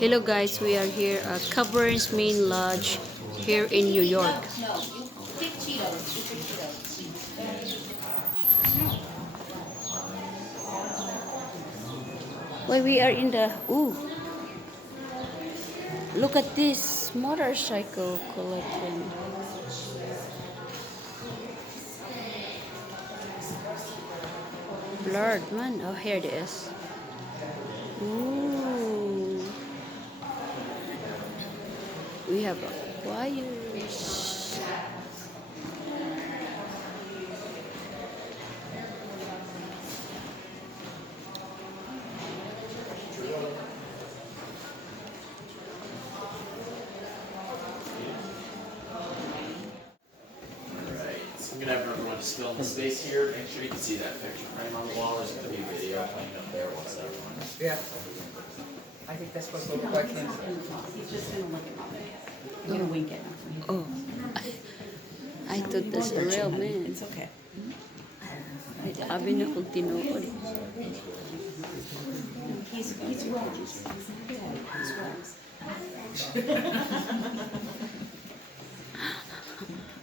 Hello guys, we are here at Cavern's main lodge here in New York. No, you pick Cheetos. You pick Cheetos. Well, we are in the look at this motorcycle collection. Blurred man. Oh, here it is. Ooh. We have wires. I'm gonna have everyone just fill in the space here. Make sure you can see that picture frame on the wall. There's gonna be a video playing up there once that runs. Yeah. I think that's what looked like him. He's just gonna look at me. I'm gonna wink at him. Oh, I thought that's a real man. It's okay. Sabi na kung tinuod. He's Rose. He's Rose.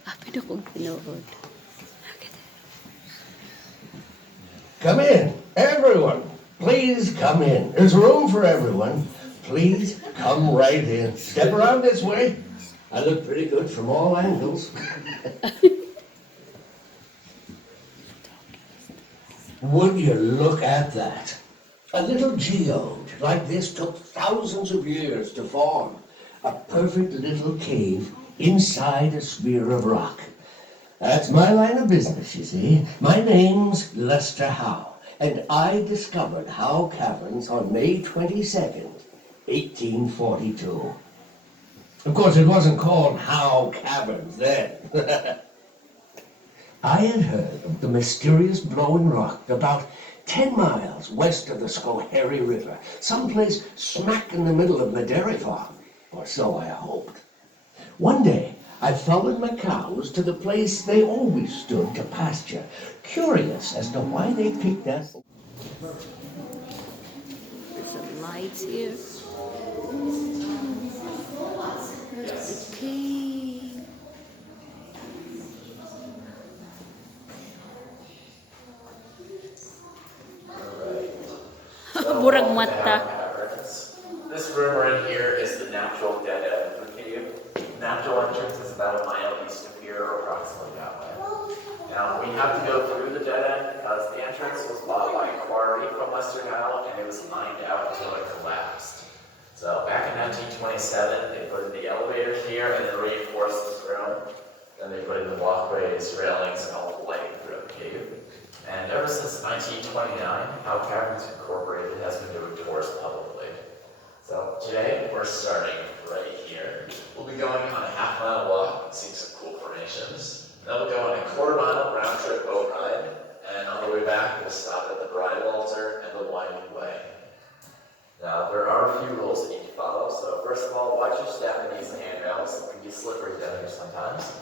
Sabi na kung tinuod. Come in, everyone. Please come in. There's room for everyone. Please come right in. Step around this way. I look pretty good from all angles. Would you look at that? A little geode like this took thousands of years to form. A perfect little cave inside a sphere of rock. That's my line of business, you see. My name's Lester Howe, and I discovered Howe Caverns on May 22nd, 1842. Of course, it wasn't called Howe Caverns then. I had heard of the mysterious blowing rock about 10 miles west of the Schoharie River, someplace smack in the middle of the dairy farm, or so I hoped. One day, I followed my cows to the place they always stood to pasture, curious as to why they picked that. There's some lights here. There's the cave. Murag mata. This room right here is the natural dead end of the cave. Natural entrance is about a mile east of here, or approximately that way. Now, we have to go through the dead end because the entrance was bought by a quarry from Lester Howe, and it was mined out until it collapsed. So back in 1927, they put in the elevator here and then reinforced this room. Then they put in the walkways, railings, and all the lighting throughout the cave. And ever since 1929, Howe Caverns Incorporated has been doing tours publicly. So today, we're starting right here. We'll be going on a half-mile walk, seeing some cool formations. Then we'll go on a quarter-mile round-trip boat ride, and on the way back, we'll stop at the bridal altar and the winding way. Now, there are a few rules that you need to follow. So first of all, watch your step and use the handrails. It can be slippery down here sometimes.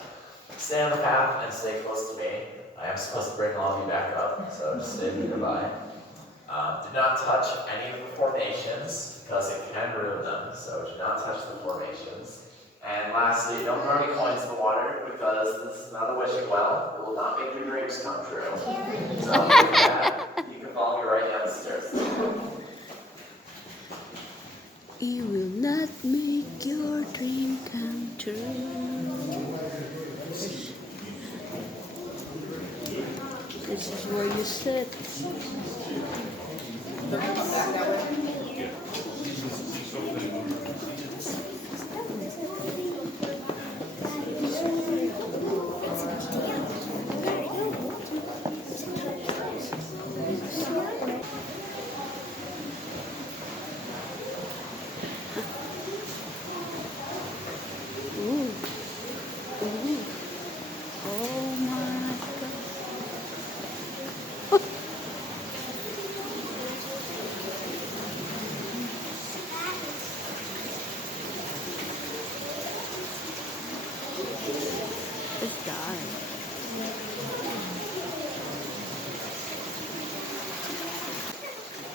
Stay on the path and stay close to me. I am supposed to bring all of you back up, so just stay nearby. Do not touch any of the formations because it can ruin them, so do not touch the formations. And lastly, don't throw any coins in the water because this is not a wishing well. It will not make your dreams come true. So with that, you can follow me right down the stairs. It will not make your dream come true. This is where you sit. They're gonna come back that way. Ooh. Ooh. Oh my God. It's dark.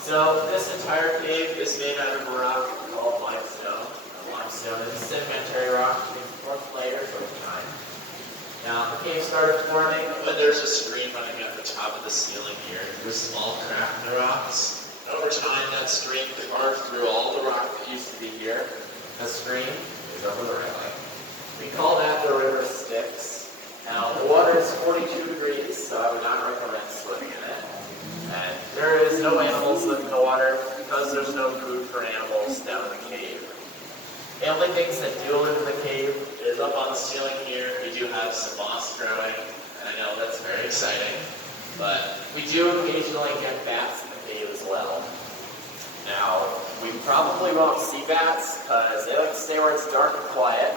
So this entire cave is made out of rock called limestone. Limestone is a sedimentary rock being formed layers over time. Now, the cave started forming when there's a screen running at the top of the ceiling here. There's a small crack in the rocks. Over time, that screen carved through all the rock that used to be here. The screen is over the railing. We call that the river Styx. Now, the water is 42 degrees, so I would not recommend swimming in it. And there is no animals living in the water because there's no food for animals down in the cave. The only things that do live in the cave is up on the ceiling here. We do have some moss growing, and I know that's very exciting. But we do occasionally get bats in the cave as well. Now, we probably won't see bats because they like to stay where it's dark and quiet.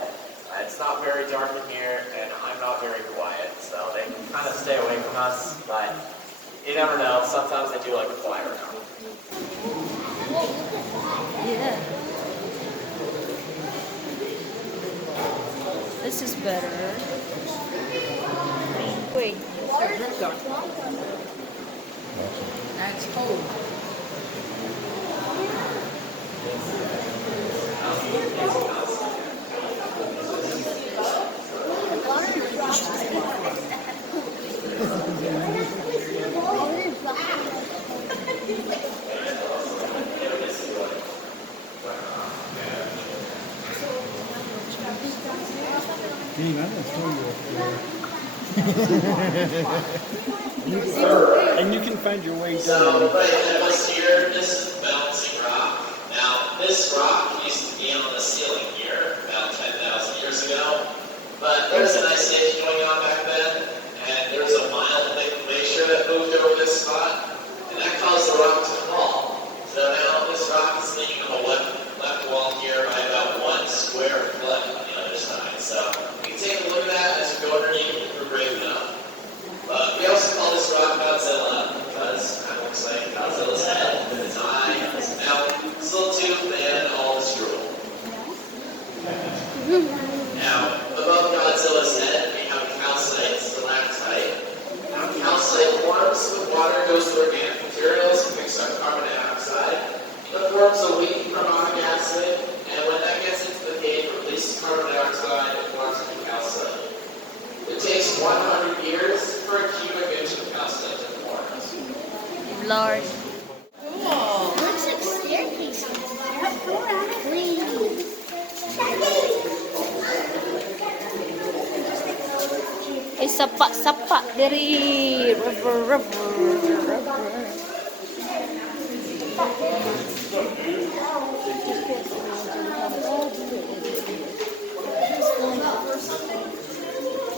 It's not very dark in here, and I'm not very quiet, so they can kind of stay away from us, but you never know. Sometimes they do like to fly around. Yeah. This is better. Wait. That's cold. And you can find your way down. So, right ahead of us here, this is the balancing rock. Now, this rock used to be on the ceiling here about 10,000 years ago. But there was an ice age going on back then, and there was a mild glacier that moved over this spot, and that caused the rock to fall. So now this rock is leaning on the left wall here by about 1 square foot on the other side. So we can take a look at that as we go underneath if we're brave enough. But we also call this rock Godzilla because it kind of looks like Godzilla's head with his eye, his mouth, his little tooth, and all his drool. Now, above Godzilla's head, we have calcite stalactite. Now, calcite forms when water goes to organic materials and picks up carbon dioxide. It forms a weak carbonic acid, and when that gets into the cave, it releases carbon dioxide and forms new calcite. It takes 100 years for a cubic inch of calcite to form. Lord. Looks like staircases. Sapa dari rubber.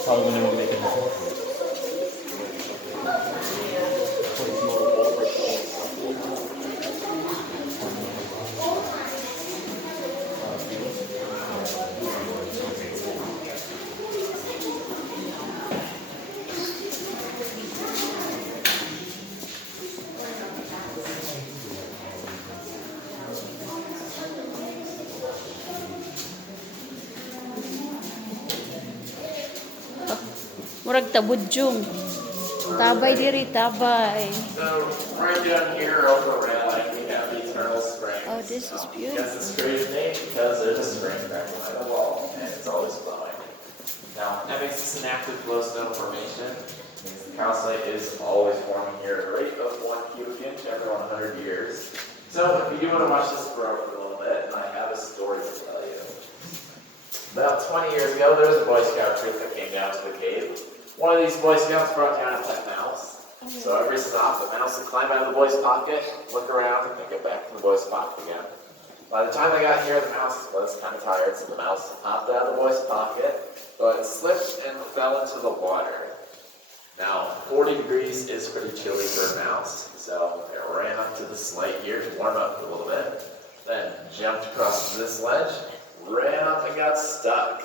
Probably never make it before. Murag tabudjong. Tabay diri, tabay. So, right down here over the railing, we have the eternal springs. Oh, this is beautiful. Yes, it's great name because there's a spring right behind the wall, and it's always flowing. Now, that makes this an active flowstone formation. It means the calcite is always forming here at a rate of 1 cubic inch every 100 years. So, if you do want to watch this grow for a little bit, I have a story to tell you. About 20 years ago, there was a Boy Scout troop that came down to the cave. One of these Boy Scouts brought down a pet mouse. So every stop, the mouse would climb out of the boy's pocket, look around, and then get back to the boy's pocket again. By the time they got here, the mouse was kind of tired, so the mouse hopped out of the boy's pocket, but slipped and fell into the water. Now, 40 degrees is pretty chilly for a mouse, so it ran up to the slate here to warm up a little bit, then jumped across this ledge, ran up and got stuck.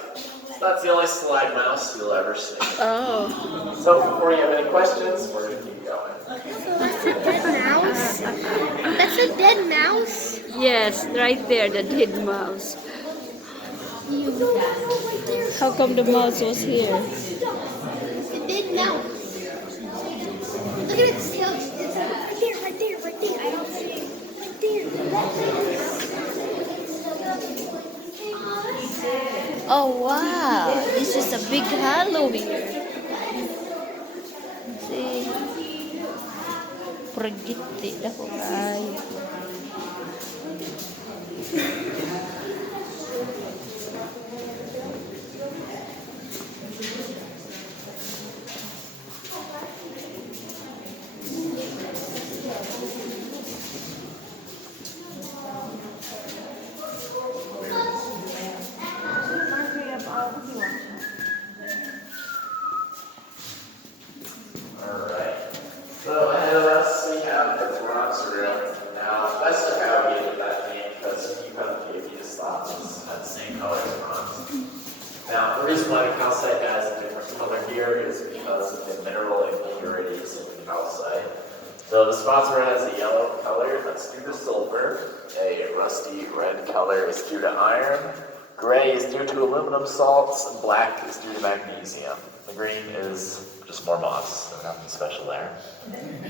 That's the only slide mouse you'll ever see. Oh. So before you have any questions, we're going to keep going. That's a dead mouse? That's a dead mouse? Yes, right there, the dead mouse. How come the mouse was here? The dead mouse. Look at its tail. It's right there. I don't see it. Right there. Oh wow, this is a big hollow here. See, Pragiti dako kayo. Alright. So ahead of us we have the bronze room. Now that's the Howe gave it that name because he kind of gave you the slots had the same color as bronze. Now the reason why the calcite has a different color here is because of the mineral impurities in the calcite. So the spots where it has a yellow color, that's due to silver. A rusty red color is due to iron. Gray is due to aluminum salts, and black is due to magnesium. The green is just more moss, so nothing special there.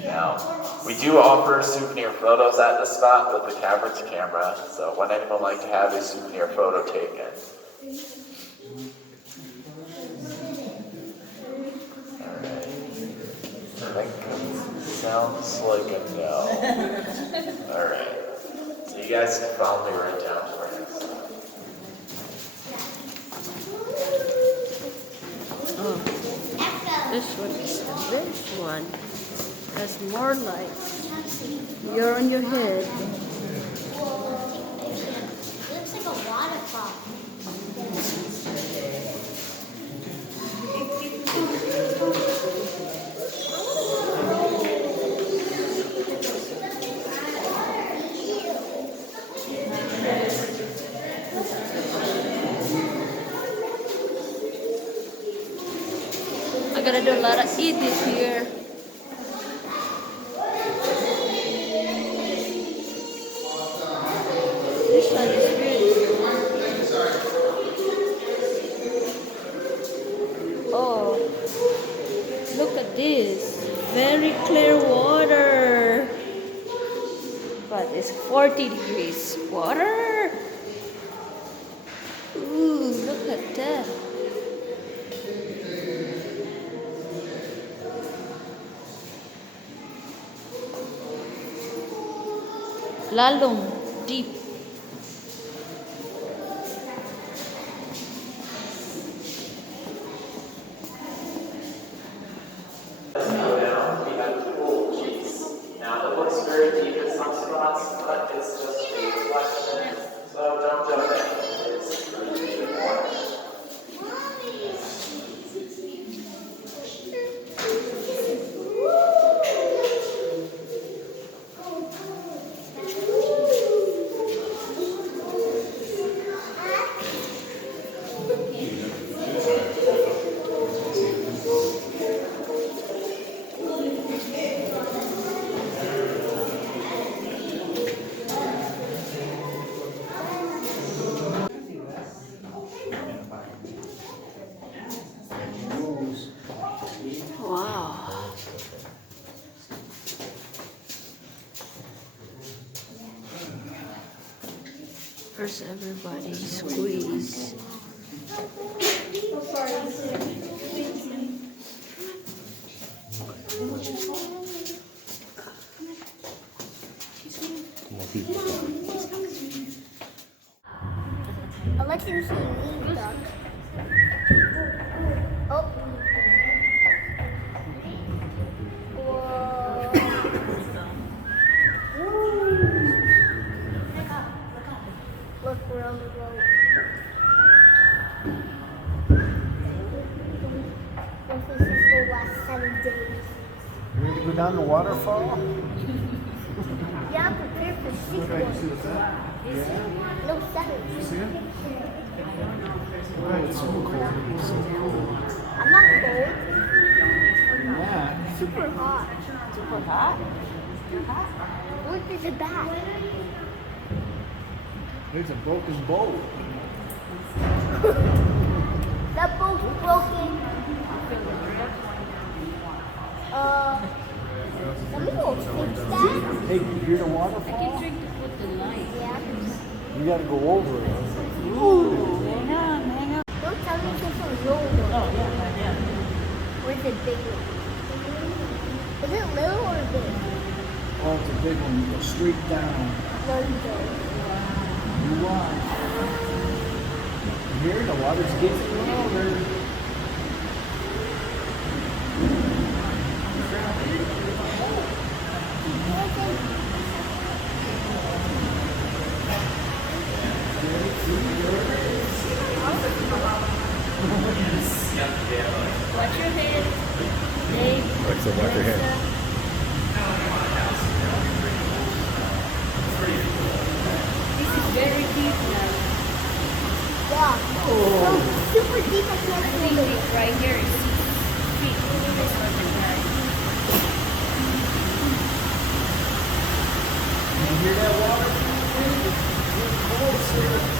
Now, we do offer souvenir photos at the spot with the Cavern's camera, so would anyone like to have a souvenir photo taken? Alright. That sounds like a no. Alright. So you guys can follow me right down to where next. Oh, this one is the best one. Has more lights. You're on your head. It looks like a waterfall. I gotta do a lot of edits here. This one is beautiful. Oh, look at this. Very clear water. But it's 40 degrees water. Ooh, look at that. Lalong deep. Let's go down. We have the pool cheese. Now it looks very deep in some spots, but it's just a reflection. So don't jump in. It's really deep in water. Wow. First, everybody squeeze. I'd like to see you duck. Oh. Whoa. Look, we're on the boat. This is for the last 7 days. You need to go down the waterfall? Yeah, I'm prepared for 6 ones. No, 7. See it? Right, it's super cool. It's so cool. I'm not cold. Yeah. Super hot. Super hot? You're hot? Look, there's a bat. It's a broken boat. That boat's broken. Let me go fix that. Hey, you hear the waterfall? Drink to put the light. Yeah. You gotta go over it. Ooh, yeah. little one. Oh, yeah, yeah. Where's the big one? Is it little or big? Oh, it's a big one. You go straight down. Larger. You watch. Here, the water's getting louder. Watch your head. Dave. Alexa, watch your head. This is very deep now. Yeah. Oh, super deep. I I can't think feel it. it's right here is 6 feet. This one is right. You hear that water? It's close here.